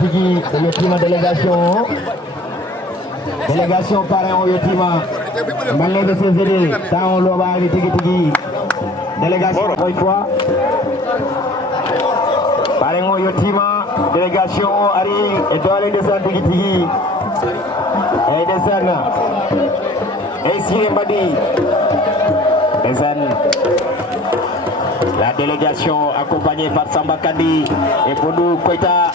Tigi de Yotima délégation parrain au Yotima Malé de Cézéré Taon Loba Tigi délégation une fois parrain au Yotima délégation Ari et Douale de San Tigi et de San et Siré Mbadi de San. La délégation accompagnée par Samba Kandi et Podou Koita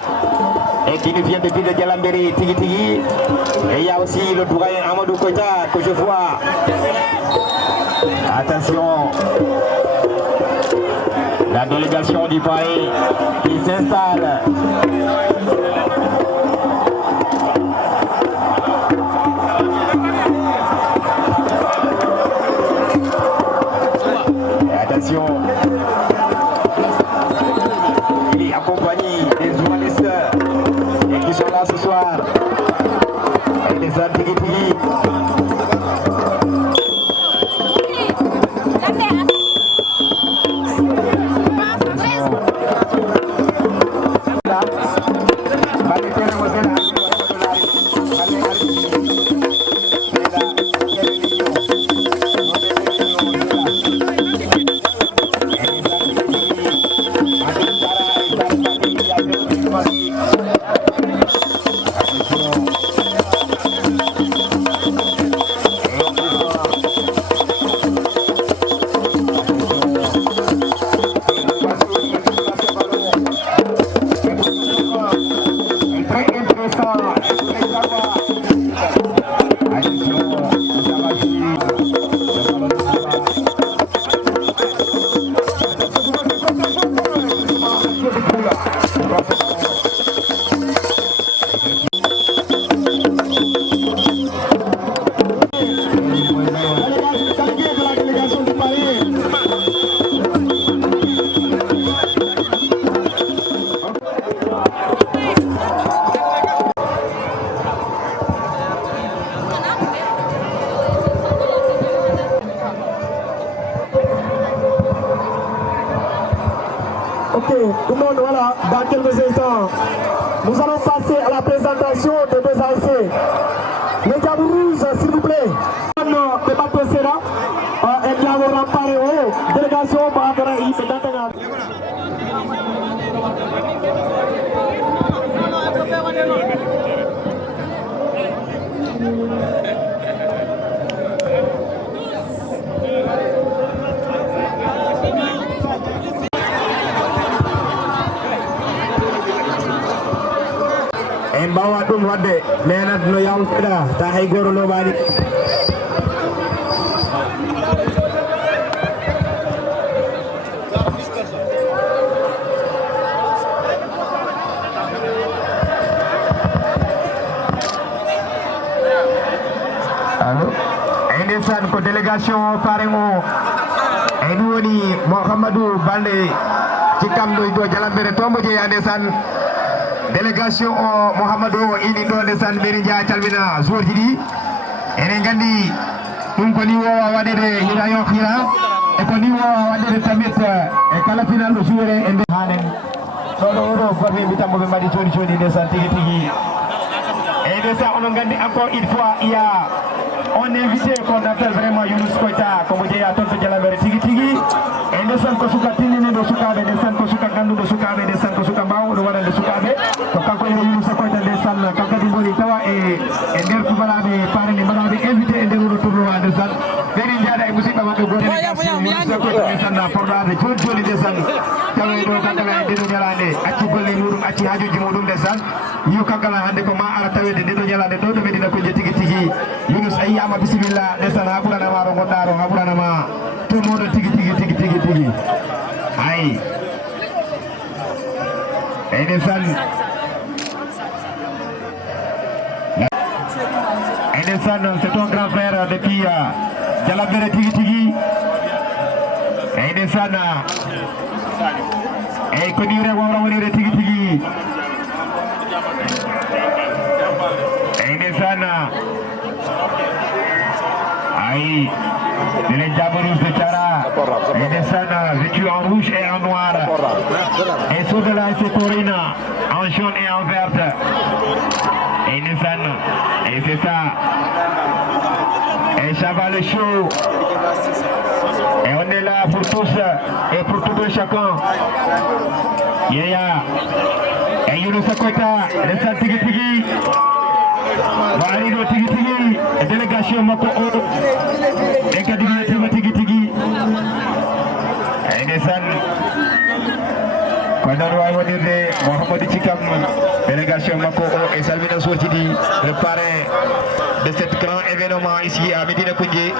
et qui nous vient depuis de Djalamberi Tigi. Et il y a aussi le doyen Amadou Koita que je vois. Attention, la délégation du Paris qui s'installe. Attention. Il est accompagné des journalistes et qui sont là ce soir. Et les Antigui. Ok, tout le monde, voilà, dans quelques instants, nous allons passer à la présentation des deux ASC. Les Diables Rouges, s'il vous plaît. Le bateau Sera, et nous avons remparé au délégation Bahadara Issa Dantana. Mbawa ɗum wadde menat no yawteɗa ta hay goro loɓani allo e ndesan ko délégation parrain o e ɗum woni Mouhamadou Balde cikkam ɗo do Jalambere tombo jeeya ndesan délégation o Mouhamadou ini ɗo ndesan ɓeri jaa calmina jour ji ɗi enen gandi ɗum ko ni wowa waɗede hira yok hira e ko ni wowa waɗede tamit e kala final ɗo suure e nde hanen ɗoɗo oɗo gorɓe mbitambo ɓe mbaɗi coɗi coɗi ndesan tigui tigui e ndesan onon gandi encore une fois il y a on invité qu'on appelle vraiment Younous Koita, comme dit à Tonto Jalabere Tigi Tigi, et de Sanko Suka Tinini de Sukabe, de Sanko Suka Kandu de Sukabe, de Sanko Suka Bao, de Wada de Sukabe, donc quand on est Younous Koita de San, Kakadi Bolitawa et Nder Kubalabe, Parani Malabe, invité et de retour à de San, Deri Diada et Musique Bamako Gore, Younous Koita de San, Porda de Joni de San, Kawe do Kakala de Jalane, Achi Bolle Murum, Achi Haju Jimodum de San, Yu Kakala Hande Koma Aratawe de Jalane, do Medina Tigi Tigi, Younous Ayama Bismillah, de San Abulana Maro Gondaro, Abulana Ma, tout le monde Tigi Tigi. Aïe. Et des c'est ton grand frère depuis Jalabere Tigi Tigi. Et des et Kodire Wawawire Tigi Tigi. Et des aïe. De les Jabarous de Chara, et des Sana, vêtus en rouge et en noir, et sous de la Corina, en jaune et en verte, et des Sana, et c'est ça, et Chaval chaud, et on est là pour tous, et pour tout un chacun, yeah, et Younous Koita, les San Tigi Tigi, Marido Tigi Tigi, délégation Mako et Kadigi Tigi Tigi. Ainesan Kwadaro Awadire, Mohamed Chikam, délégation Mako et Salvina Sochidi, le parrain de cet grand événement ici à Medina Koundé.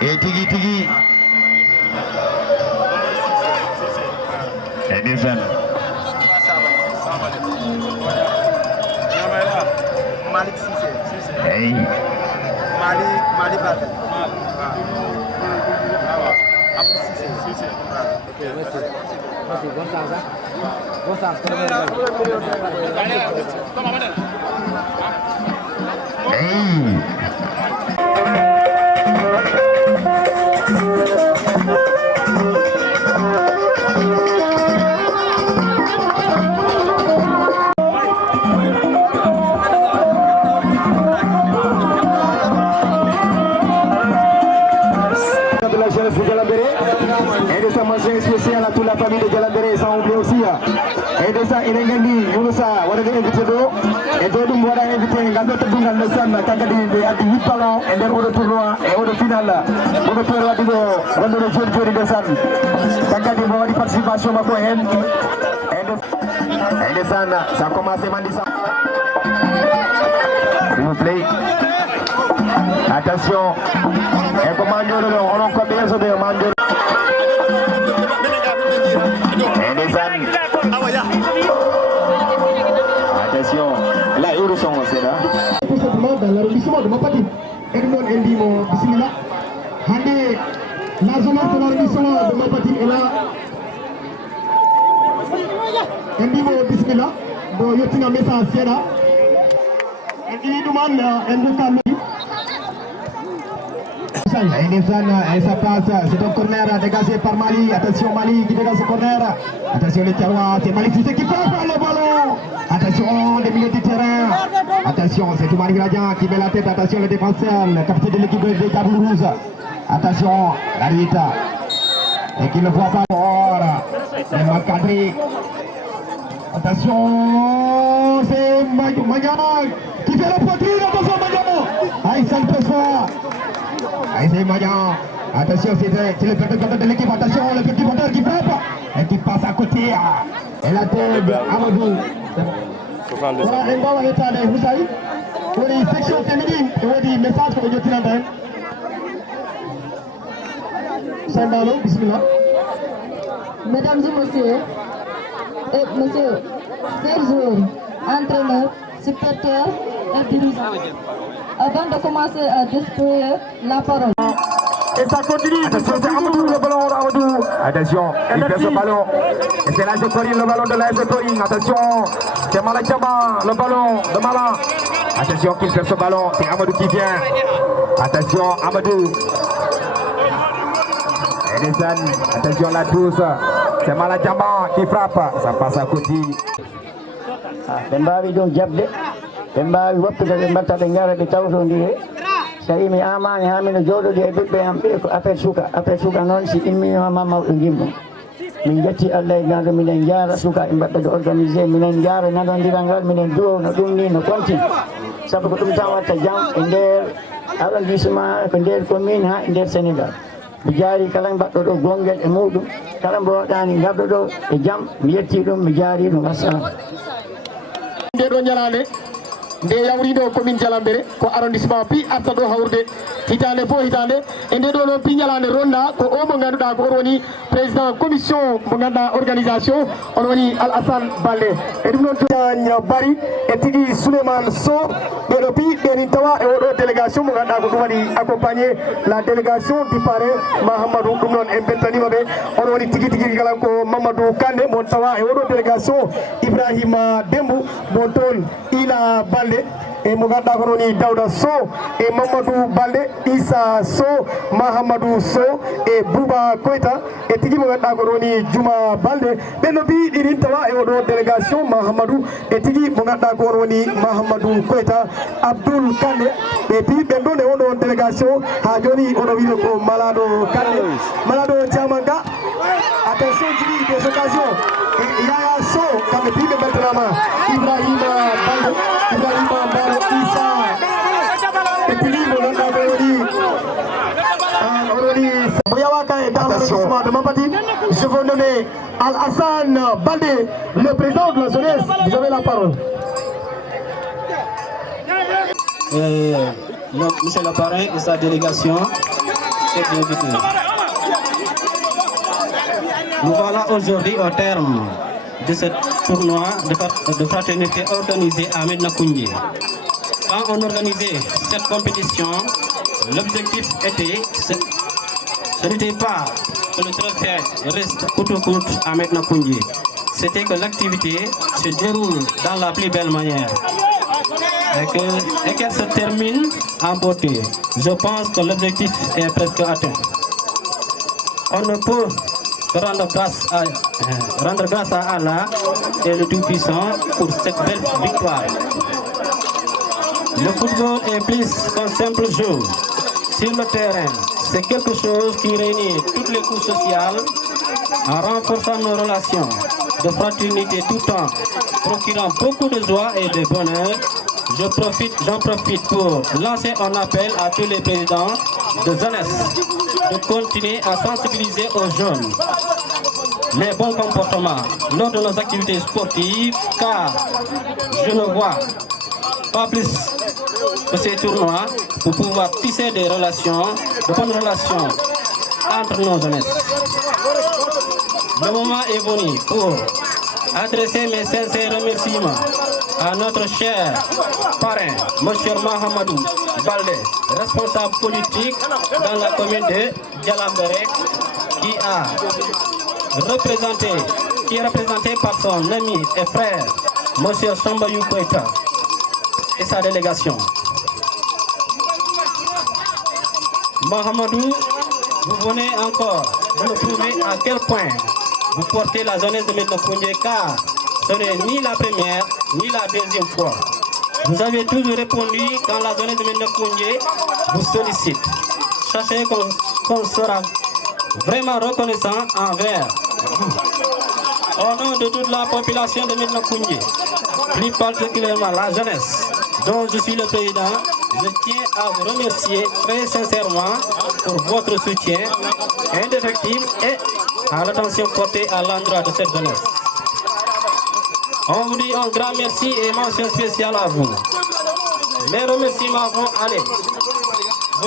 Et Tigi Tigi. Ainesan. Malik Cissé. Hey. Malik Badal. Abou Cissé. Ok, merci. Merci, bonne chance. Bonne chance. Hey. De la jeunesse de Jalabere et de sa mention spéciale à toute la famille de Jalabere, sans oublier aussi et de ça il est invité Younousa wara de invité do et do dum wara invité ngal to dungal no san kagadi de adi 8 ballons et der au tournoi et au final on peut wadi do wonno do jori de san kagadi mo wadi participation mako hen et de san ça commence mandi ça s'il vous plaît. Attention, et comment on a encore bien sauvé Mandiolo. Attention, là ils sont aussi là. Tout simplement dans l'arrondissement de Mapati, Edmond Endimo, bismillah. Hande, la zone de l'arrondissement de Mapati est là. Endimo, bismillah. Bon, il y a un message à là. Il demande un et ça passe, c'est un corner dégagé par Mali. Attention Mali qui dégage ce corner. Attention les Tiarois, c'est Mali qui frappe le ballon. Attention les milieux du terrain. Attention, c'est Toumani Gradian qui met la tête. Attention le défenseur, le capitaine de l'équipe de Kaboulouz. Attention, la Rita. Et qui ne voit pas fort. C'est mal cadré. Attention, c'est Magana qui fait la poitrine. Attention Magana. Aïe, ça le fait fort. Aïe, Magnan. Attention, c'est le porteur de l'équipe. Attention, le petit porteur qui frappe et qui passe à côté. Et la tête Amadou. Voilà, un bon état de Moussaï. Pour les sections féminines, il y a des messages pour les gens. Sandalo, bismillah. Mesdames et messieurs, chers joueurs, entraîneurs, supporters et dirigeants, avant de commencer à distribuer la parole. Et ça continue. Attention, c'est Amadou le ballon, Amadou. Attention, il fait ce ballon. Et c'est l'AS Corine, le ballon de l'AS Corine. Attention, c'est Malakama, le ballon de Mala. Attention, qui fait ce ballon, c'est Amadou qui vient. Attention, Amadou. Et attention, la douce. C'est Malakama qui frappe. Ça passe à côté. Dembawi do jabde dembawi woppude ɓe mbatta ɓe gara ɓe tawtodire so imi amani hamino joɗode e ɓiɓɓe am ɓe ko après suka noon si immima mawɗo gimɗo min jetti Allah e naɗo minen jara suka e mbaɗɗo organisé minen jara nanodiral ngal minen duwo no ɗum ni no kontin saabu ko ɗum tan watta jam e nder arrondissement ko nder commune ha e nder Sénégal mi jaari kala mbaɗɗo ɗo gonguel e muɗum kala mbo waɗani garɗo ɗo e jam mi yetti ɗum mi jaari ɗum assalamu nde ɗo ñalande nde yawriɗo commune Jalambere ko arrondissement pi arta ɗo hawrude hitande fof hitande e nde ɗo noon pi ñalande ronda ko o mo ganduɗa ko on woni président commission mo ganduɗa organisation on woni Alassane Balde e ɗum noon Diagne Bari e tigui Souleymane Sow ɓeɗo pi ɓenin tawa e oɗo délégation mo ganduɗa ko ɗum waɗi accompagné la délégation du parrain Mahamadou ɗum noon en beltanima ɓe on woni tigui tigui kala ko Mamadou Kande mon tawa e oɗo délégation Ibrahima Dembou mon toon Ila Balde e mo ganduɗa ko woni Dawda Sow e Mamadou Balde Issa Sow Mahamadou Sow e Bouba Koita e tigui mo ganduɗa ko woni Juma Balde ɓen no mbi ɗiɗin tawa e oɗo délégation Mahamadou e tigui mo ganduɗa ko woni Mahamadou Koita Abdoul Kane ɓe pi ɓen ɗon e oɗo délégation ha joni oɗo wiide ko Malado Kane Malado Diamanka attention jigi des occasions Yaya Sow kamɓe pi ɓe beltanama Ibrahima Balde Ibrahima Baro Issa e tigui mo ganduɗa ko woni Boyawaka et dans l'arrondissement de Mapati, je veux nommer Alassane Balde, le président de la jeunesse. Vous avez la parole. Monsieur le parrain et sa délégation, chers invités. Nous voilà aujourd'hui au terme de ce tournoi de fraternité organisé à Medina Koundé. Quand on organisait cette compétition, l'objectif était, ce n'était pas que le trophée reste coûte que coûte à Medina Koundé. C'était que l'activité se déroule dans la plus belle manière et qu'elle se termine en beauté. Je pense que l'objectif est presque atteint. On ne peut que rendre grâce à Allah et le Tout-Puissant pour cette belle victoire. Le football est plus qu'un simple jeu. Sur le terrain, c'est quelque chose qui réunit toutes les couches sociales en renforçant nos relations de fraternité tout en procurant beaucoup de joie et de bonheur. J'en profite pour lancer un appel à tous les présidents de jeunesse de continuer à sensibiliser aux jeunes les bons comportements lors de nos activités sportives, car je ne vois pas plus que ces tournois pour pouvoir tisser des relations, de bonnes relations entre nos jeunesses. Le moment est venu pour adresser mes sincères remerciements à notre cher parrain, M. Mahamadou Balde, responsable politique dans la commune de Jalambere, qui est représenté par son ami et frère, M. Sambayou Koita, et sa délégation. Mahamadou, vous venez encore de nous prouver à quel point vous portez la jeunesse de Medina Koundé, car ce n'est ni la première ni la deuxième fois. Vous avez toujours répondu quand la jeunesse de Medina Koundé vous sollicite. Sachez qu'on sera vraiment reconnaissant envers vous. Au nom de toute la population de Medina Koundé, plus particulièrement la jeunesse, dont je suis le président, je tiens à vous remercier très sincèrement pour votre soutien indéfectible et à l'attention portée à l'endroit de cette jeunesse. On vous dit un grand merci et mention spéciale à vous. Les remerciements vont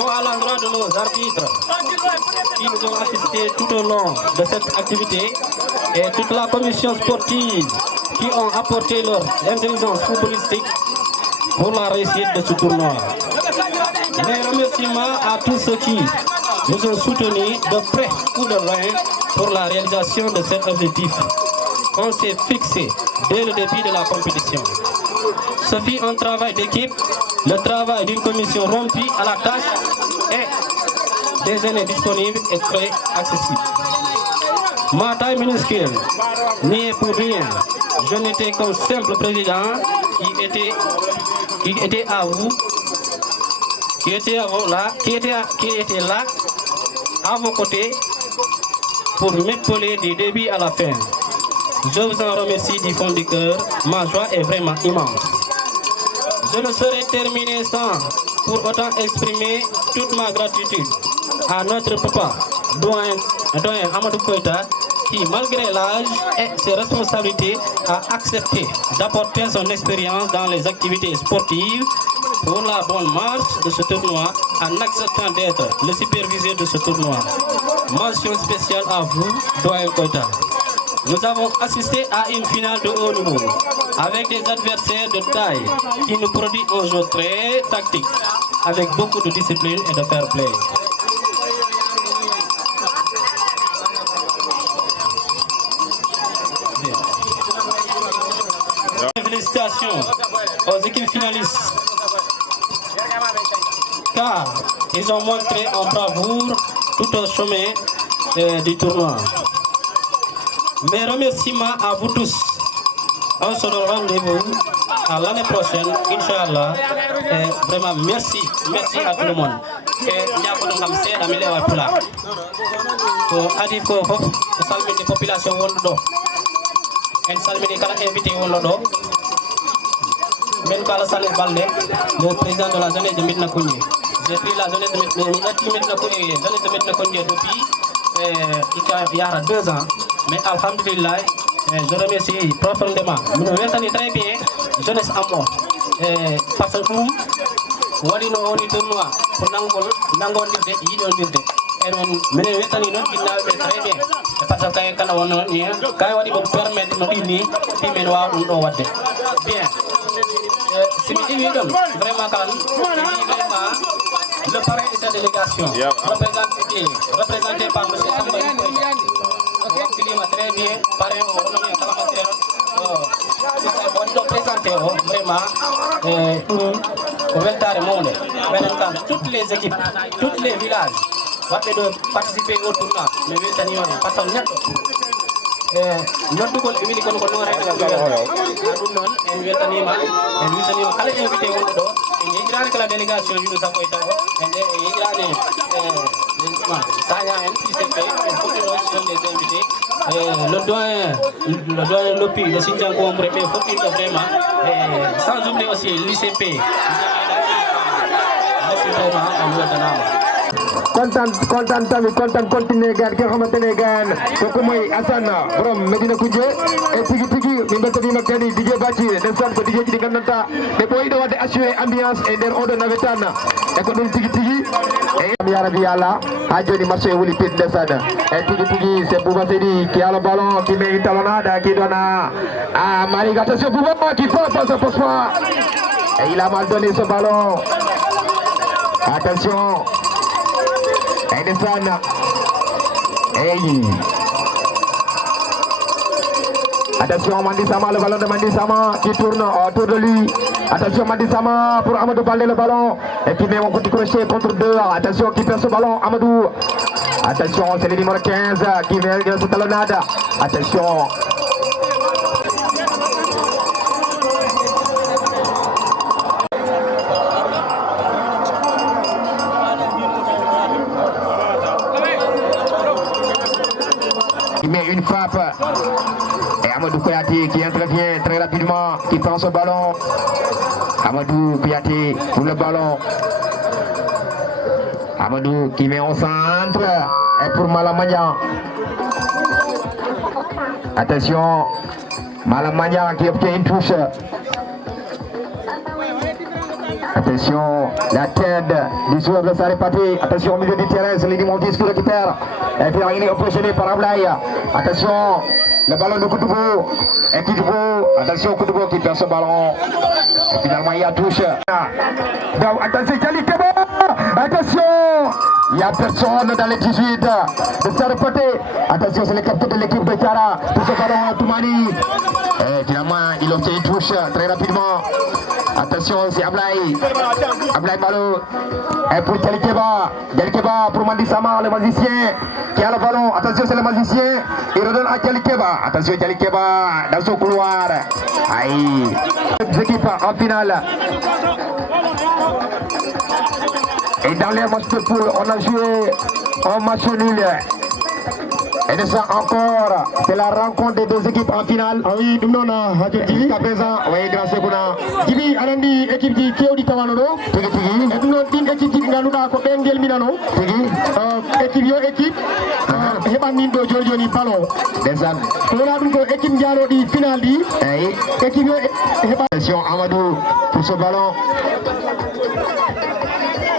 à l'endroit de nos arbitres qui nous ont assistés tout au long de cette activité et toute la commission sportive qui ont apporté leur intelligence footballistique pour la réussite de ce tournoi. Les remerciements à tous ceux qui nous ont soutenus de près ou de loin pour la réalisation de cet objectif qu'on s'est fixé dès le début de la compétition. Ce fut un travail d'équipe, le travail d'une commission rompue à la tâche et des années disponibles et très accessibles. Ma taille minuscule n'y est pour rien. Je n'étais qu'un simple président qui était à vous qui était là à vos côtés pour m'épauler du début à la fin. Je vous en remercie du fond du cœur. Ma joie est vraiment immense. Je ne saurais terminer sans pour autant exprimer toute ma gratitude à notre papa, doyen Amadou Koïta, qui, malgré l'âge et ses responsabilités, a accepté d'apporter son expérience dans les activités sportives pour la bonne marche de ce tournoi en acceptant d'être le superviseur de ce tournoi. Mention spéciale à vous, doyen Koïta. Nous avons assisté à une finale de haut niveau avec des adversaires de taille qui nous produisent un jeu très tactique avec beaucoup de discipline et de fair play. Félicitations aux équipes finalistes car ils ont montré en bravoure tout au chemin du tournoi. Mes remerciements à vous tous. On se donne rendez-vous à l'année prochaine, Inch'Allah. Vraiment, merci à tout le monde. Et adi ko fof salminde population wonɗo ɗo en salmini kala invité wonɗo ɗo men ko Alassane Balde, le président de la jeunesse de Médina Koundé. J'ai pris la jeunesse de Médina Koundé depuis il y a 2 ans. Mais alhamdulillah, je remercie profondément. Nous remercions très bien jeunesse en moi. Parce que nous, wali no woni tournoi pour nangondirde yiɗondirde minen wettani noon ginnaɓe très bien parce que kay kala wonno ni kay waɗi mo permettre no ɗinni ɗimen wawa ɗum ɗo wadde bien simi ɗiwi ɗon vraiment kala vraiment le parrain de cette délégation représenté par M. Samba Kilima très bien parrain o honomi kalamatero wonɗo présenté o vraiment ɗum ko weltare mawde menen kam toutes les équipes tous les villages waɓɓe ɗo participer au tournoi mi weltanima par ce que neɗɗo noddugol e wili kono ko noon rek ɗum noon en weltanima kala invité wonɗo ɗo en yejirani kala délégation yuɗo sappo e tago en yejirani Sagna en PCP en fotiɗo sont des invités le doyen Lopi le Sindian Kombre ɓe fotiɗo vraiment sans oublier aussi l'ICP merci vraiment en weltanama kontaan tamit kontaan continuer gaan ki nga xamante ne gaan kooku mooy Assane borom Médina Koundé e tigi min beltanima kadi DJ Bacci ndeysaan ko DJ ji ɗi gandanta ɓe ɓoyiɗo wadde assuré ambiance e nder oɗo nawetan e ko ɗum tigi e ya rabbi Allah ha joni match e wuli pit ndeysaan e tigi c'est Bouba Seydi qui a le ballon qui met une talonnade qui donne à Malick. Attention Bouba qui frappe à sa poste et il a mal donné ce ballon. Attention Edison. Hey. Attention Mandi Sama, le ballon de Mandi Sama qui tourne autour de lui. Attention Mandi Sama pour Amadou Balde le ballon. Et qui met un petit crochet contre 2. Attention qui perd ce ballon Amadou. Attention c'est le numéro 15 qui met cette talonnade. Attention. Il met une frappe et Amadou Kouyaté qui intervient très rapidement, qui prend ce ballon. Amadou Kouyaté pour le ballon. Amadou qui met au centre et pour Malamagna. Attention, Malamagna qui obtient une touche. Attention, la tête du joueur de Sarepati. Attention au milieu du terrain, c'est le numéro 10 qui récupère. Et puis il est opposé par Ablaï. Attention, le ballon de Koutoubo. Et Koutoubo, attention Koutoubo qui perd ce ballon. Et finalement il y a touche. Donc, attention Jalikeba. Attention, il n'y a personne dans les 18 de Sarepati. Attention, c'est le capitaine de l'équipe de Kara. Pour ce ballon à Toumani. Et finalement il obtient une touche très rapidement. Attention, c'est Ablaï Malo. Et pour Jalikeba pour Mandi Sama, le magicien qui a le ballon. Attention, c'est le magicien. Il redonne à Jalikeba. Attention, Jalikeba dans son couloir. Aïe. Les équipes en finale. Et dans les matchs de poule, on a joué un match nul. Et de ça encore, c'est la rencontre des deux équipes en finale. Ah oui, nous non, jusqu'à présent, oui, grâce à vous. Jibi anandi équipe di Kewdi Tawanodo. Tigi tigi. Et nous non équipe di Nganuda ko Bengel Minano. Tigi. Équipe yo équipe. Hebanin do Joni ballon. Déjà. On a donc équipe Diaro di finale di. Équipe yo attention Amadou pour ce ballon.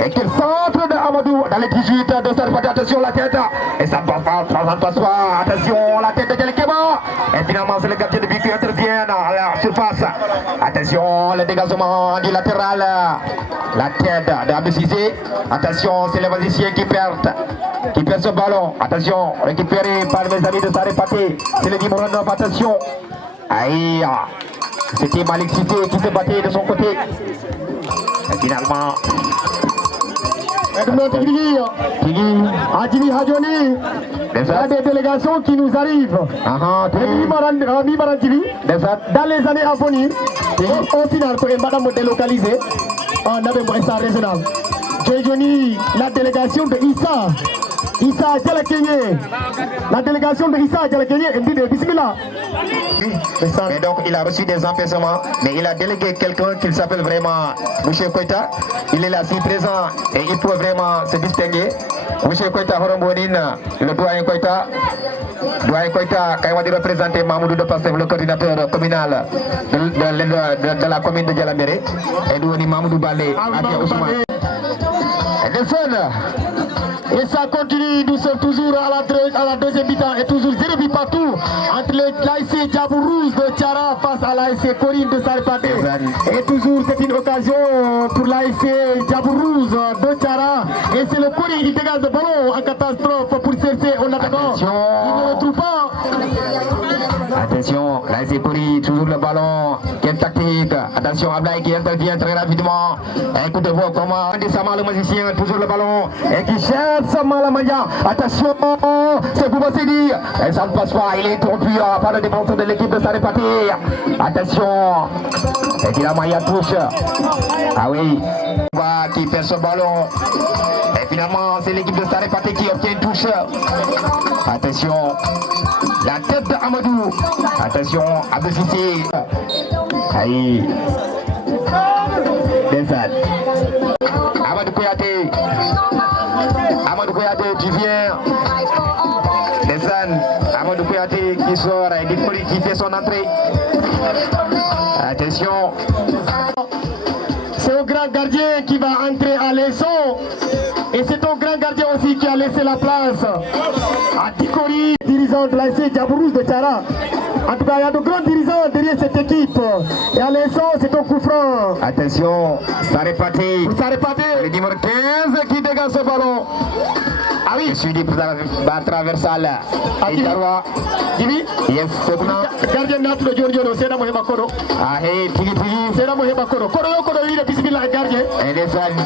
Et quel centre de Amadou dans les 18 de cette partie. Attention la tête. Et ça passe pas, ça passe pas. Attention la tête de Djelekeba. Et finalement c'est le gardien de but qui intervient à la surface. Attention le dégagement du latéral. La tête d'Abdou Cissé. Attention c'est les magiciens qui perdent ce ballon. Attention récupéré par mes amis de Saré Paté. C'est le numéro 9. Attention. Aïe. C'était Malik Cissé qui se battait de son côté. Et finalement. Adjini Hadjoni, il y a des délégations qui nous arrivent. Dans les années à venir, au final, quand on va délocaliser, on a un régional. Johnny, la délégation de Issa Djalakenye. La délégation de Issa Djalakenye est dit de Bismillah. Et donc il a reçu des empêchements, mais il a délégué quelqu'un qui s'appelle vraiment Mouché Koita. Il est là, si présent, et il peut vraiment se distinguer. Mouché Koita Horombonin, le doyen Koita, qui représenté Mamoudou de Pastef, le coordinateur communal de la commune de Djalaméré, et Douani Mamoudou Balé, Abia Ousmane. Et ça continue, nous sommes toujours à la deuxième mi-temps et toujours 0 but partout entre l'ASC Djabourouz de Tiara face à l'ASC Corine de Sarpaté. Et toujours c'est une occasion pour l'ASC Djabourouz de Tiara. Et c'est le Corine qui dégage le ballon en catastrophe pour chercher en attaquant. Il ne retrouve pas. Attention, l'ASC Corine, toujours le ballon. Quelle tactique. Attention, Ablaï qui intervient très rapidement. Écoutez voir comment Andy Sama le magicien, toujours le ballon. Et qui cherche Sama la Maya. Attention, c'est Bouba Sidi. Et ça ne passe pas, il est interrompu par le défenseur de l'équipe de Sarepati. Attention. Et qui la Maya touche. Ah oui. Qui perd ce ballon. Et finalement, c'est l'équipe de Sarepati qui obtient une touche. Attention. La tête de Amadou. Attention, Abdou Cissé. Aïe. Desad. Amadou Kouyaté. Amadou Kouyaté, tu viens. Desad. Amadou Kouyaté qui sort. Et Dipoli qui fait son entrée. Attention. C'est un grand gardien qui va entrer à l'Esson. Et c'est un grand gardien aussi qui a laissé la place à Dikori, dirigeant de l'ASC Djabourouz de Tiara. En tout cas, il y a de grands dirigeants derrière cette équipe. Et à l'Esson, c'est un coup franc. Attention, Sarepati. Le numéro 15 qui dégage ce ballon. Ah oui, je suis dit pour la traversale. Jimmy? Yes, c'est bon. Gardien natural Giorgio, c'est la Moheba Kodo. Ah, hey, Tigi. C'est la Moheba Kodo. Kodo vire bismillah gardien. Et les amis.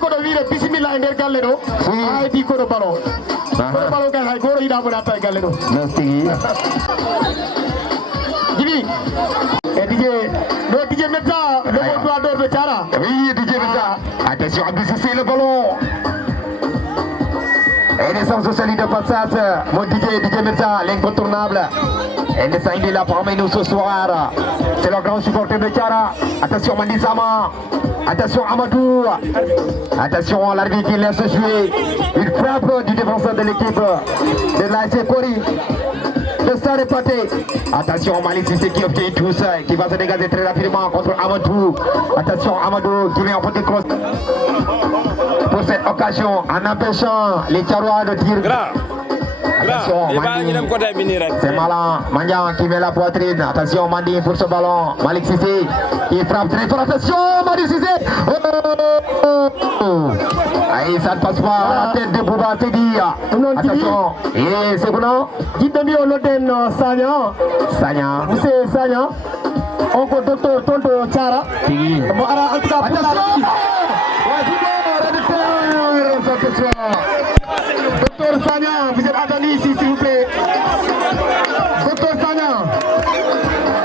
Kodo vire bismillah ender gallero. Ah, di Kodo ballon. Kodo ballon ga Goro ida mo data gallero. Non, Tigi. Jimmy. Et DJ Metza, le joueur de Tiara. Oui, DJ Metza. Attention, Abdou Cissé le ballon. Et naissance au salut de passage, mon DJ Metza, l'incontournable. Et naissance il est là parmi nous ce soir. C'est le grand supporter de Tiara. Attention Mandisama. Attention Amadou. Attention l'arbitre qui laisse jouer. Une frappe du défenseur de l'équipe de l'ASC Kori. De Sarepate. Attention Malik Cissé qui obtient tout ça, qui va se dégager très rapidement contre Amadou. Attention Amadou qui met en petit cross. Pour cette occasion, en empêchant les Tiarois de tirer. Attention, c'est Malin, Mandian qui met la poitrine. Attention, Mandi pour ce ballon. Malik Cissé, il frappe très fort. Attention, Malik Cissé. Aïe, ça ne passe pas. La tête de Bouba Sidi. Attention, et c'est bon. Jidami Onoden Sanya. Vous savez Sanya. Encore docteur Tonto Tiara. Docteur Sagna, vous êtes attendu ici s'il vous plaît. Docteur Sagna.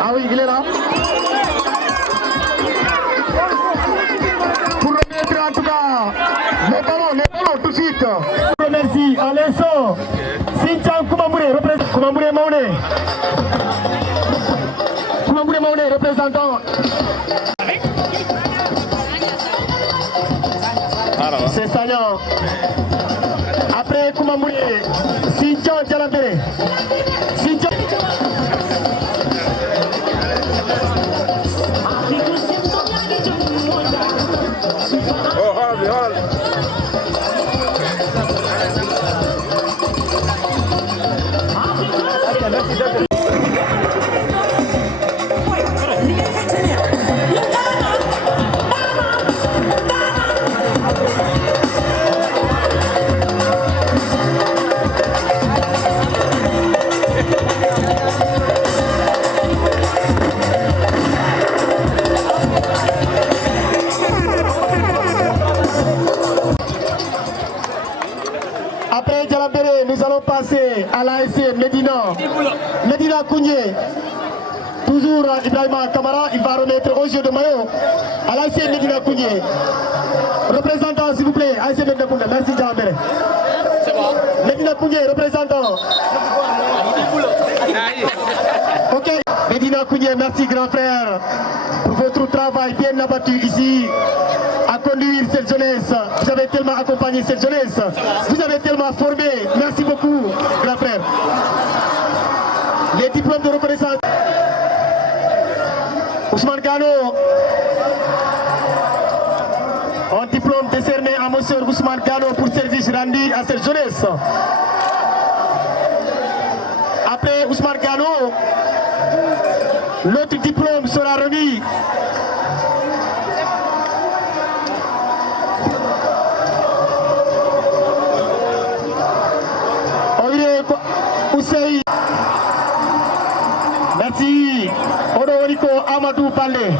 Ah oui, il est là. Pour remettre en tout cas le Sinchan Kumambouré, Kumambouré Maoné, représentant. C'est Sagnan. Après Kumambouré, Sinchan Djalambéré. Après Djalambéré, nous allons passer à l'ASC Medina Koungé. Toujours Ibrahima Kamara, il va remettre au jeu de maillot à l'ASC Medina Koungé. Représentant s'il vous plaît, ASC Medina Koungé, merci Djalambéré. Medina Koungé, représentant. Ok, Medina Koungé, merci grand frère pour votre travail bien abattu ici à conduire cette jeunesse. Vous avez tellement accompagné cette jeunesse, vous avez tellement formé. Merci beaucoup grand frère. Les diplômes de reconnaissance. Ousmane Gano, un diplôme décerné à monsieur Ousmane Gano pour service rendu à cette jeunesse. Après Ousmane Gano, l'autre diplôme sera remis Ousseï. Merci. Odooriko Amadou Baldé.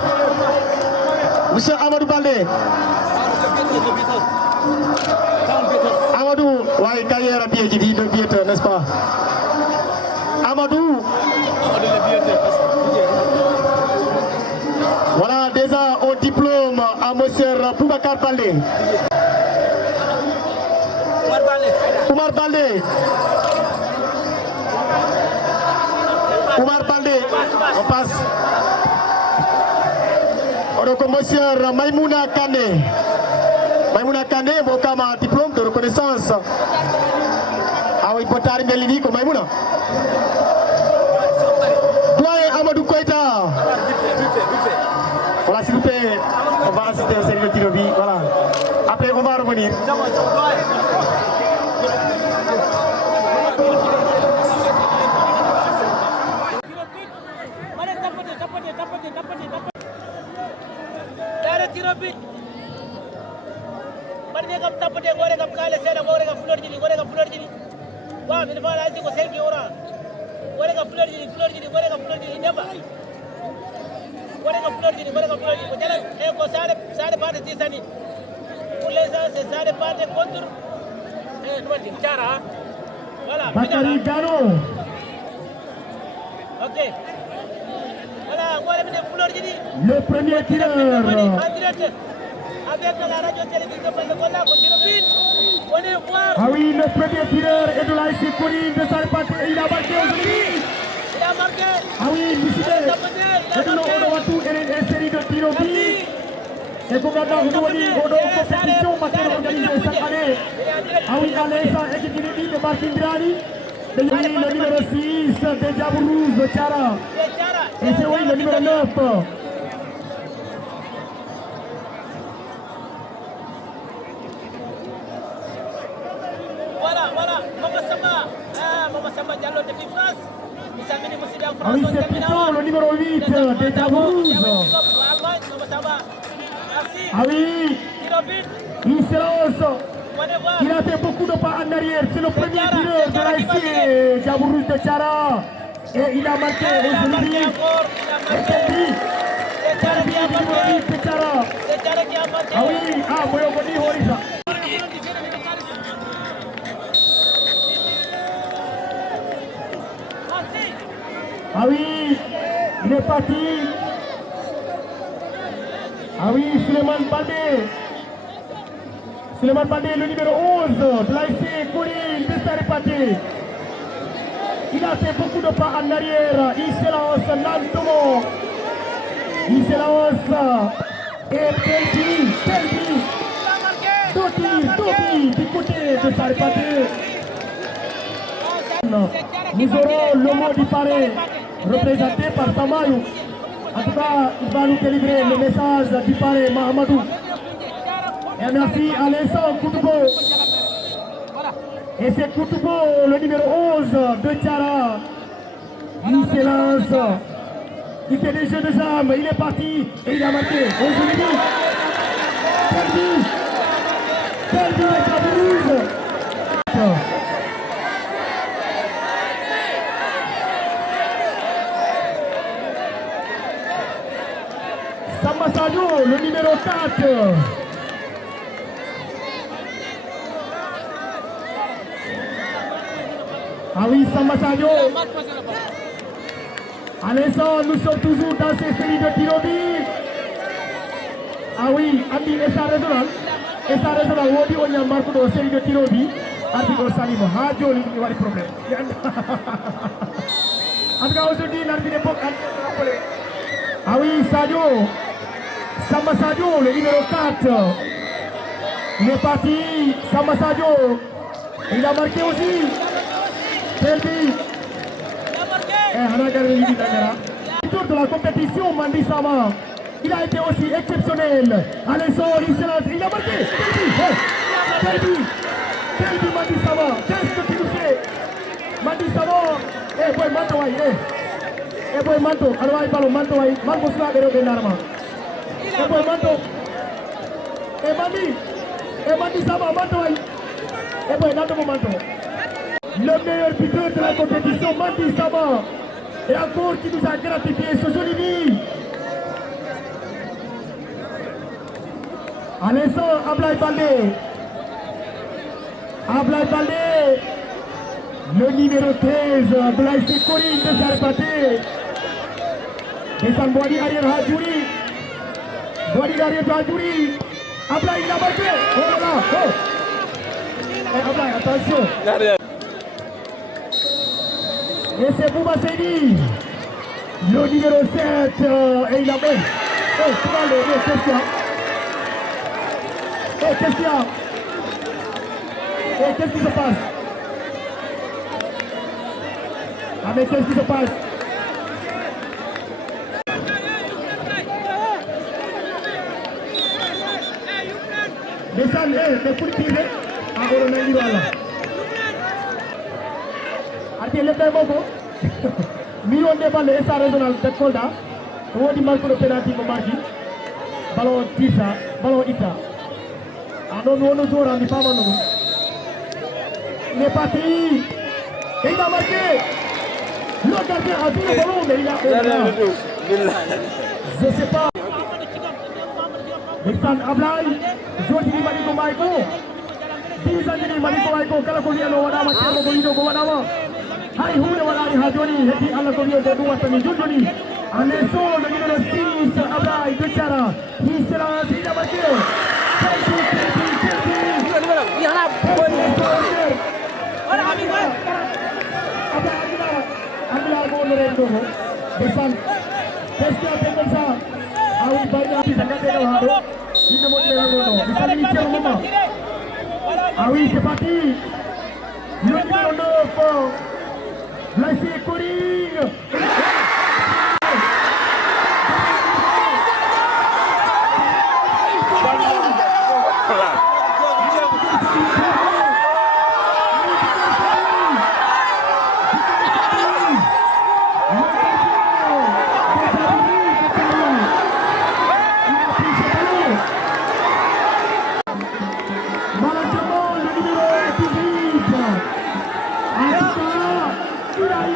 Monsieur Amadou Baldé. Amadou, ouais, carrière à pied, le biéteur, n'est-ce pas? Amadou. Voilà déjà un diplôme à monsieur Boubacar Baldé. Oumar Baldé. Oumar Baldé, on passe. Donc, monsieur Maïmouna Kane. Maïmouna Kane, mon kama diplôme de reconnaissance. Ah oui, Potari Melini, comme Maïmouna. Doyen Amadou Koïta. Voilà, s'il vous plaît, on va assister au série de tir au but. Voilà. Après, on va revenir. Bakary Gano. Ok. Voilà, le premier tireur. Avec la radio-télévision ah oui, le premier tireur est de l'ASC Corinne de Sarpate et il a marqué aujourd'hui. Il a marqué. Ah oui, Michel. Et de l'Odowatou et une série de tirs au but. Et pour maintenant, vous voyez, Odo compétition maintenant organisée chaque année. Ah oui, à l'instant, équipe inédite de Martin Grani. Et oui, le numéro 6 de Diabourouz de Chara. Et c'est oui, le numéro 9. Voilà, Mama Samba Diallo depuis France. Ah oui, c'est plutôt le numéro 8 de Diabourouz. Ah oui, il se lance. Il a fait beaucoup de pas en arrière. C'est le premier tireur de l'ASC Diabourouz de Chara. Et il a marqué aujourd'hui. Et c'est lui. Ah oui, ah, moi on dit Horisa. Ah oui, il est parti. Ah oui, Suleiman Baldé. Suleiman Baldé, le numéro 11 de l'ASC Corinne de Sarpate. Il a fait beaucoup de pas en arrière. Il se lance lentement. Il se lance. Et Pelbi. Dodi du côté de Saripate. Nous aurons le mot du parrain représenté par Samayou. En tout cas, il va nous délivrer le message du parrain Mahamadou. Et merci à l'instant Koutoubo. Et c'est Koutoubo, le numéro 11 de Tiara. Il se lance. Il fait des jeux de jambes. Il est parti et il a marqué. Aujourd'hui, perdu avec la blouse. Samba Sadio, le numéro 4. Ah oui, Samba Sadio. À l'instant, nous sommes toujours dans ces séries de Tirobi. Ah oui, Andy et sa résonance. Et sa résonance, Wodi on y a marqué dans série de Tirobi. Arbitre Salimo, Radio, il y a des problèmes. En tout cas, aujourd'hui, l'arbitre est bon. Ah oui, Sadio. Samba Sadio, le numéro 4. Il est parti. Samba Sadio. Il a marqué aussi. Pelbi. Tour de la compétition, Mandi Sama. Il a été aussi exceptionnel. À l'instant, il a marqué. Pelbi, Mandi Sama. Qu'est-ce que tu nous fais? Mandi Sama. Eh, boy, Mantawai. Eh, boy, Manto. Alors, il Mantawai. Manto Sula, et Narma. Eh, boy, Manto. Mandi Sama, Mantawai. Eh, boy, Nato Manto. Le meilleur buteur de la compétition, Mandi Sama. Et encore qui nous a gratifié ce joli vie. À l'instant, Ablaï Baldé. Le numéro 13 de l'ASC Corinne de Saripate. Descend Boadi arrière Hadjouri. Ablaï, il a marqué. Oh là là, oh. Eh, Ablaï, attention. Et c'est Bouba Seydi, le numéro 7, et il a même. Qu'est-ce qu'il y a? Qu'est-ce qui se passe? Ah mais qu'est-ce qui se passe? Descends, mais pour tirer, on a dit voilà. Article le Moko, million de balles et sa résonance de Kolda, on dit marque le pénalty pour Marquis, ballon Tissa, ballon Ita. Alors nous nous aurons dit pas mal. Il est parti, et il a marqué. Le gardien a vu le ballon, mais il a. Je ne sais pas. Descend Ablaï, Jodi Maliko Maiko, 10 ans de Maliko Maiko, Kalakoliano Wadama, Tiago Wadama. Hai Hune Walari Hajoni, Heti Alakovio de Duatani Jujoni, Aneso, le numéro 6, Ablaï de Tiara, il se lance, il a marqué. Qu'est-ce qu'il a fait comme ça? Ah oui, ah oui, c'est parti. Le numéro 9, l'ASC Corinne. Il a eu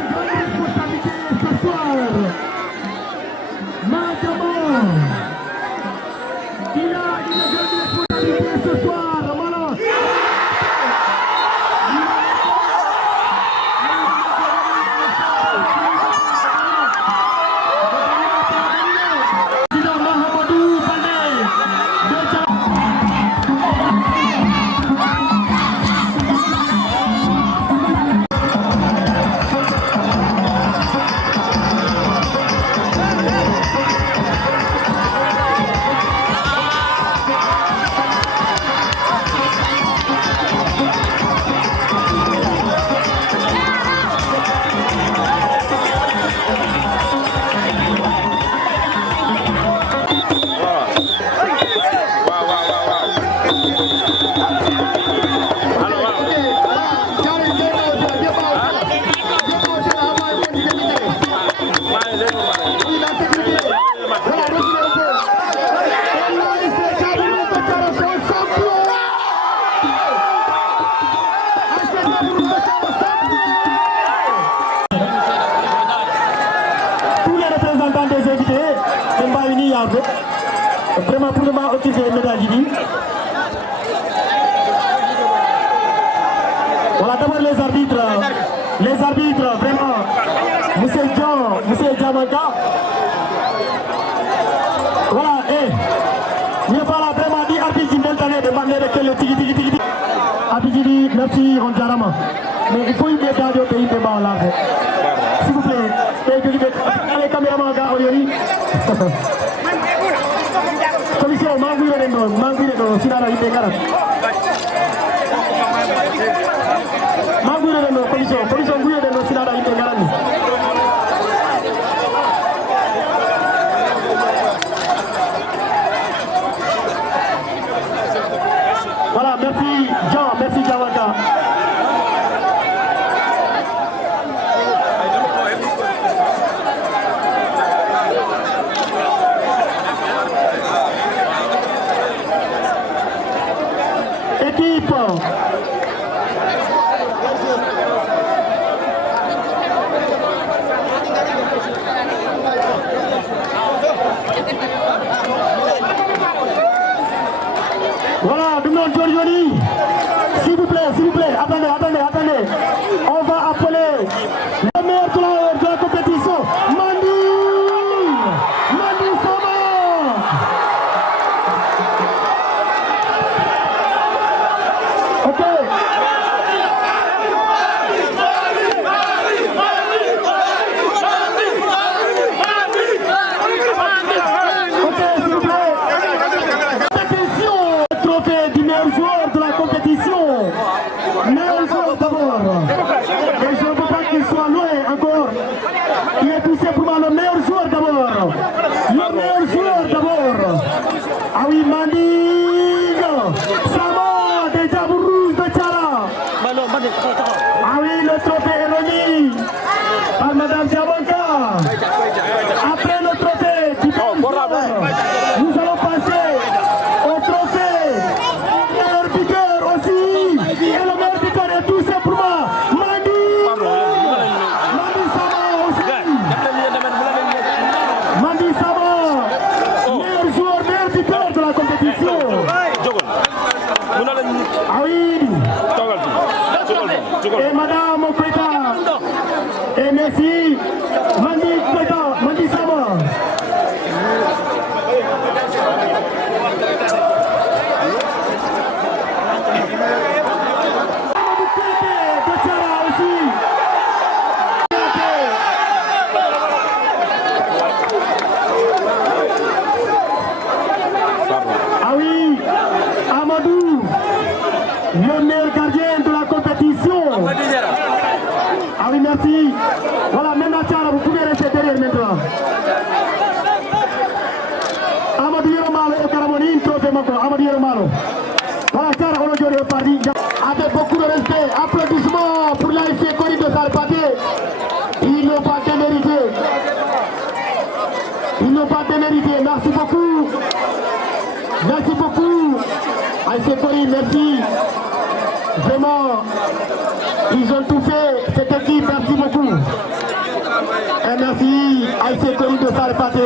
les invités, Demba Uni Yarbe, vraiment pour le moment occupé les médailles. Voilà d'abord les arbitres, vraiment, Monsieur Jean, Monsieur Diamanka. Voilà, et nous voilà vraiment dit arbitre d'une belle année de manière que le tigi. Arbitre dit merci, on diarama. Mais il faut y mettre dans le pays de bas là. S'il vous plaît, allez caméraman gars, Oliori. Commission, manguire sinara yimɓe garat. Manguire no commission guyede no sinara yimɓe garani. Voilà, merci Jean, merci Diawaka. Équipe. Voilà, nous non Giorgioni. S'il vous plaît, attendez. On va appeler le meilleur joueur de la compétition, Mandi Sama. Ok. Ok, s'il vous plaît. Compétition, trophée du meilleur joueur de la compétition. Meilleur joueur d'abord. Et je ne veux pas qu'il soit loin encore. Il est tout simplement le meilleur joueur d'abord. Le meilleur joueur d'abord. Ah oui, Manding Sama des Diabourous de Tchara. Ah oui, le trophée est remis par Madame Diamanka. Après le trophée du nous allons passer au trophée meilleur buteur aussi. Et le meilleur buteur est tout simplement Mandi Sama aussi. Mandi Sama, meilleur joueur, meilleur buteur de la compétition. Ah oui. Et Madame Okweta. Et merci Mandi Sama. Ah oui, Amadou, le meilleur gardien de la compétition. Ah oui, merci. Voilà, maintenant Tchara, vous pouvez rester derrière maintenant. Amadou Yeromalo et Karamoni, trophée Moko, Amadou Yeromalo. Voilà, Tchara, on est parti. Avec beaucoup de respect, applaudissements pour l'ASC Corinne de Salpaté. Ils n'ont pas démérité. Merci beaucoup. ASC Corinne, merci. Vraiment, ils ont tout fait. Cette équipe, merci beaucoup. Et merci ASC Corinne de Salpaté.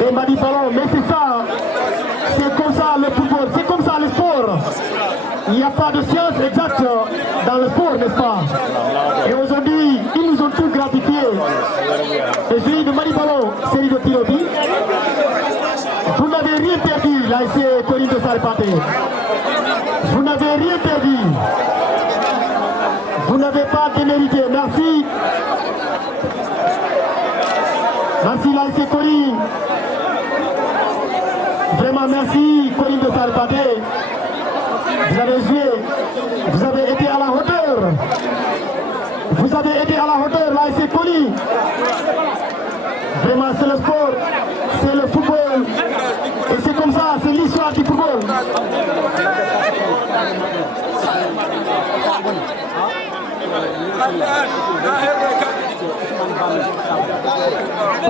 Et Madi Ballon, mais c'est ça. C'est comme ça le football, c'est comme ça le sport. Il n'y a pas de science exacte dans le sport, n'est-ce pas? Et aujourd'hui, ils nous ont tout gratifié. Et celui de Madi Ballon, série de Tirobi. Vous n'avez rien perdu, l'ASC Corinne de Salpaté. Vous n'avez rien perdu. Vous n'avez pas démérité. Merci. Merci l'ASC Corinne. Vraiment merci Corinne de Salpaté. Vous avez joué, vous avez été à la hauteur. Vous avez été à la hauteur, l'ASC Corinne. Vraiment c'est le sport, c'est le football. Et c'est comme ça, c'est l'histoire du football.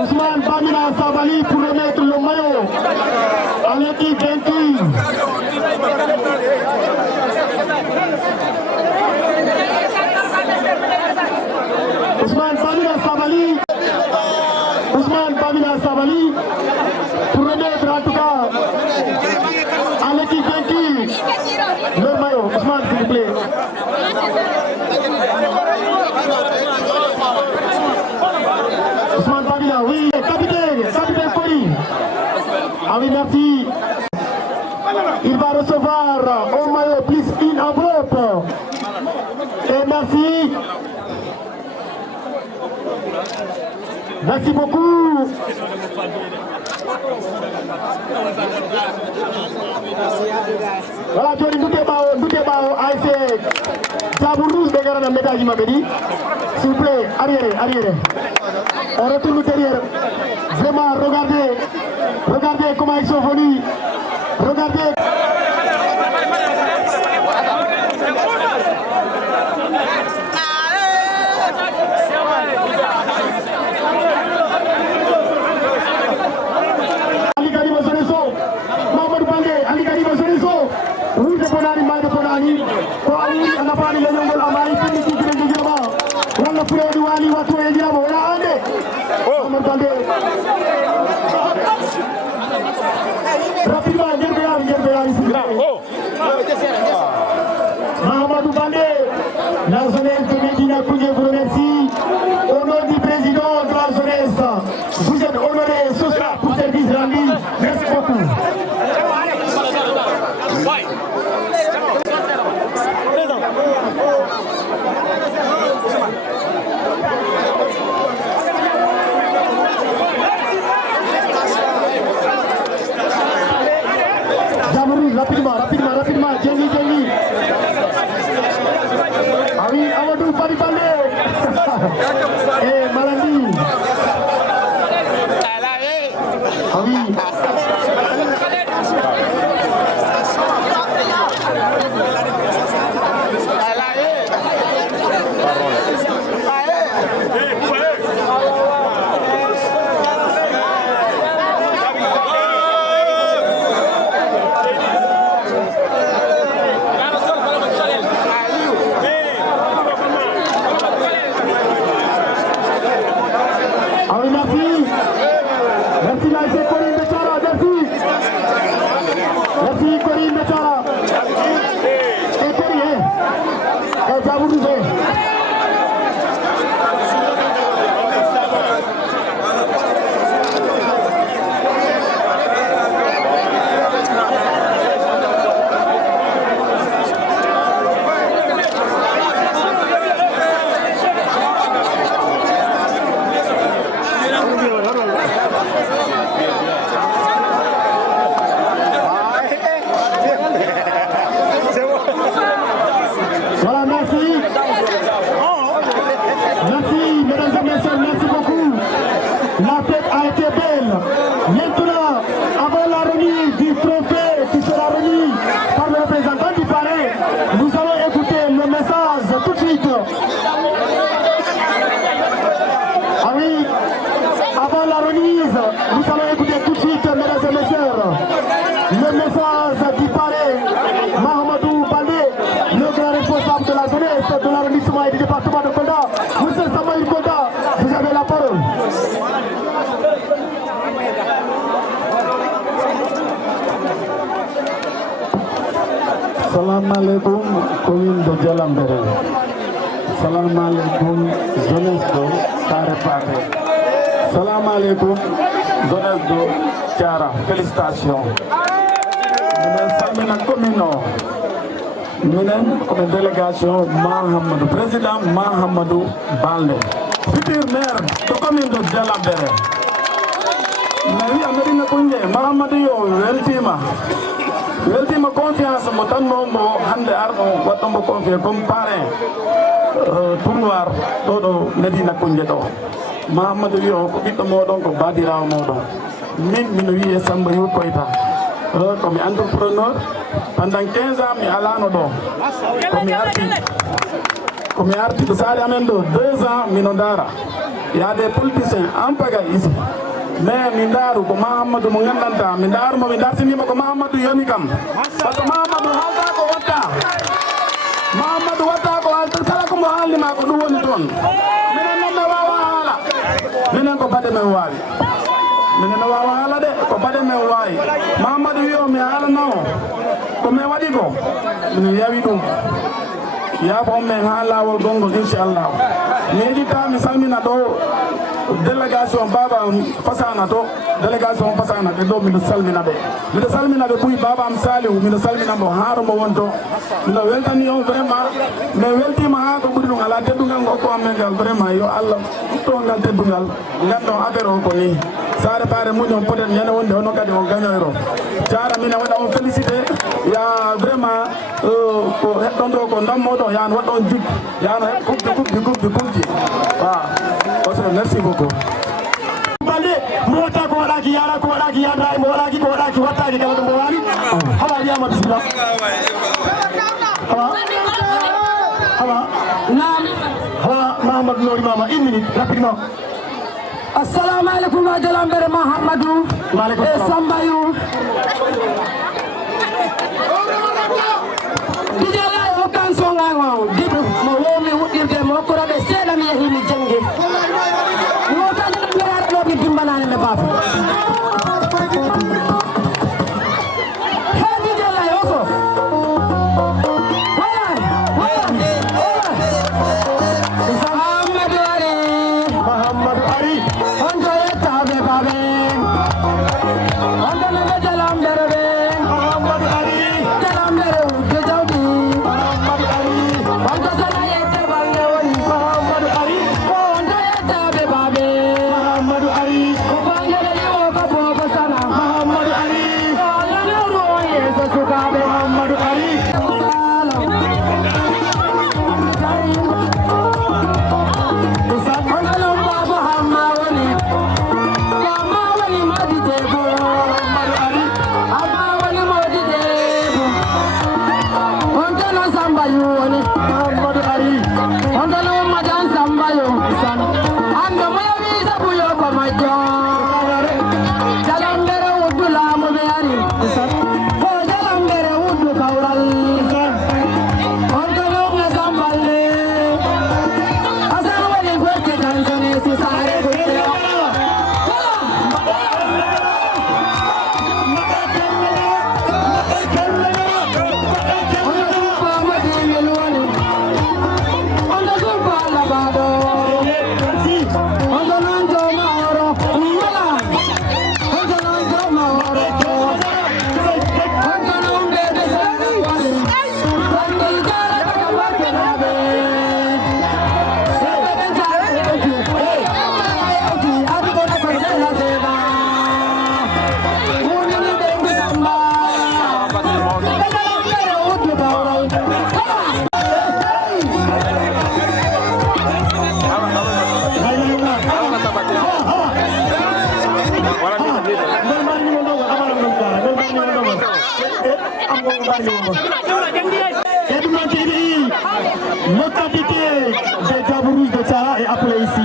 Ousmane Bamina Sabali pour remettre le maillot à l'équipe vaincue. Ousmane Bamina Sabali. Ousmane Mali pour remettre en tout cas à l'équipe vaincue leur maillot. Ousmane, s'il vous plaît. Ousmane Babila, oui, capitaine Kori. Ah oui, merci. Il va recevoir au maillot plus une enveloppe. Et merci. Merci beaucoup. Voilà, Johnny, nous débat ASC Diabourous de Garana Médaille Mabedi. S'il vous plaît, arrière. On retourne derrière. Vraiment, regardez comment ils sont venus. Regardez. Rapidement, Mahamadou Baldé, la jeunesse de Médina Koundé vous remercie. Au nom du président de la jeunesse, vous êtes honoré ce soir pour service rendu. Merci beaucoup. Rapidement, Jenny. Ah oui, Amadou Fadi Baldé. Et Malandi. Ah oui. Salam alaikum commune de Djalambere. Salam alaikum jeunesse de Sarepate. Salam alaikum jeunesse de Tiara. Félicitations. Nous sommes comme délégation Mahamadou, président Mahamadou Baldé, futur maire de commune de Djalambere. Mais oui, Amédina Koundé, Mahamadou yo weltima confiance mo tan mo hande arno waɗɗo confié comme parrain tournoir ɗo Médina Koundé ɗo. Mahamadou wi o ko ɓiɗɗo moɗon ko badirawo moɗon. Min mino wiye Samba Yu Koyta, komi entrepreneur. Pendant 15 ans mi alano ɗo komi arti ɗo saare amen ɗo 2 ans mino dara. Il y a des politiciens en pagaille ici. Mais mi daru ko Mahamadou mo gandanta mi darumo mi dartinima ko Mahamadou yoni kam par ce que Mahamadou halta ko watta kala ko mo haalnima ko ɗum woni toon. Minen noon mi wawa haala, minen ko bade men wawi. minen wawa ala de ko baɗe men wawi Mamadou wi o mi alana o ko min waɗi ko minen yawi ɗum yaafo men ha lawol gongol inchallah mi heɗita mi salmina ɗo délégation baba fasana to délégation fasana ɓe ɗo miɗo salmina ɓe ɓuyi baba am salihu miɗo salmina mo haaro mo wonto miɗo weltani on vraiment mi weltima ha ko ɓuuri ɗum ala teddugal ngokko amen ngal vraiment yo Allah ɓutto ngal teddugal gandon affaire o ko ni sare pare muñon peut être ñande wonde hono kadi o gañoyro jara mina waɗa on félicité ya vraiment ko heɗɗon ɗo ko dammoɗo yan waɗa on jig yano heɓ kubji waso merci beaucoup bande mo watta ko waɗaki yara ko waɗaki yadra mo waɗaki ko waɗaki wattaki kala ɗum mo waɗi hawa wiyama bisimilla hawa nam hawa Mahamadou Nori Mama 1 minute rapidement. Assalamu alaikum wa jalambere Mahamadou e Sambayou dijala o kan so ngango dibu mo womi wudirde mo ko rabe seeda mi yahi mi jangi mo tan ngerat lo mi dimbanane me bafu he dijala o ko Mahamadou Ari onto yetta be babe onto me jalambere be Mahamadou Ari jalambere udde jawdi Mahamadou Ari onto sana yette balle woni Mahamadou Ari onto yetta be babe Mahamadou Ari ko bangere yo ko bobo sana Mahamadou Ari ala no yeso sukabe Mahamadou Ari Le capitaine des Diables Rouges de Tchara est appelé ici.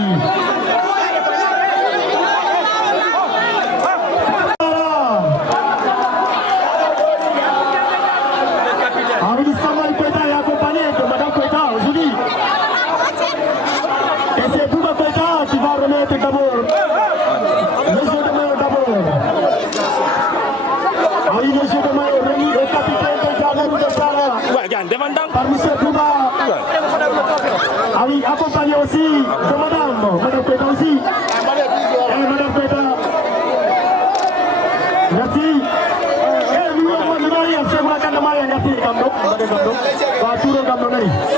Henri Samuel Koïta est accompagné de Madame Koïta aujourd'hui. Et c'est Bouba Koïta qui va remettre d'abord le jeu de maillot d'abord. Oui, le jeu de maillot remis au capitaine des Diables Rouges de Tchara. Par M. Bouba. Ah oui, accompagné aussi de Madame Koïta aussi. Et Madame Koïta. Merci.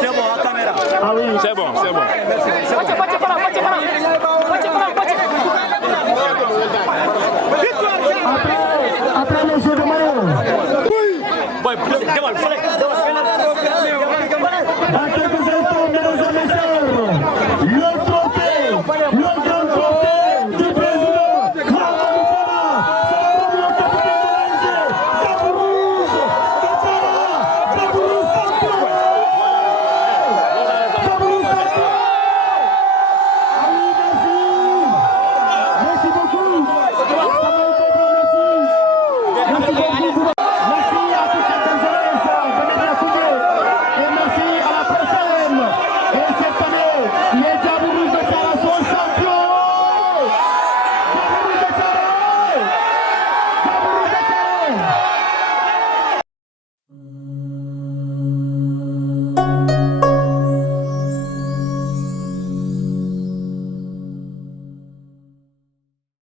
C'est bon, la caméra. Ah oui. C'est bon, c'est bon.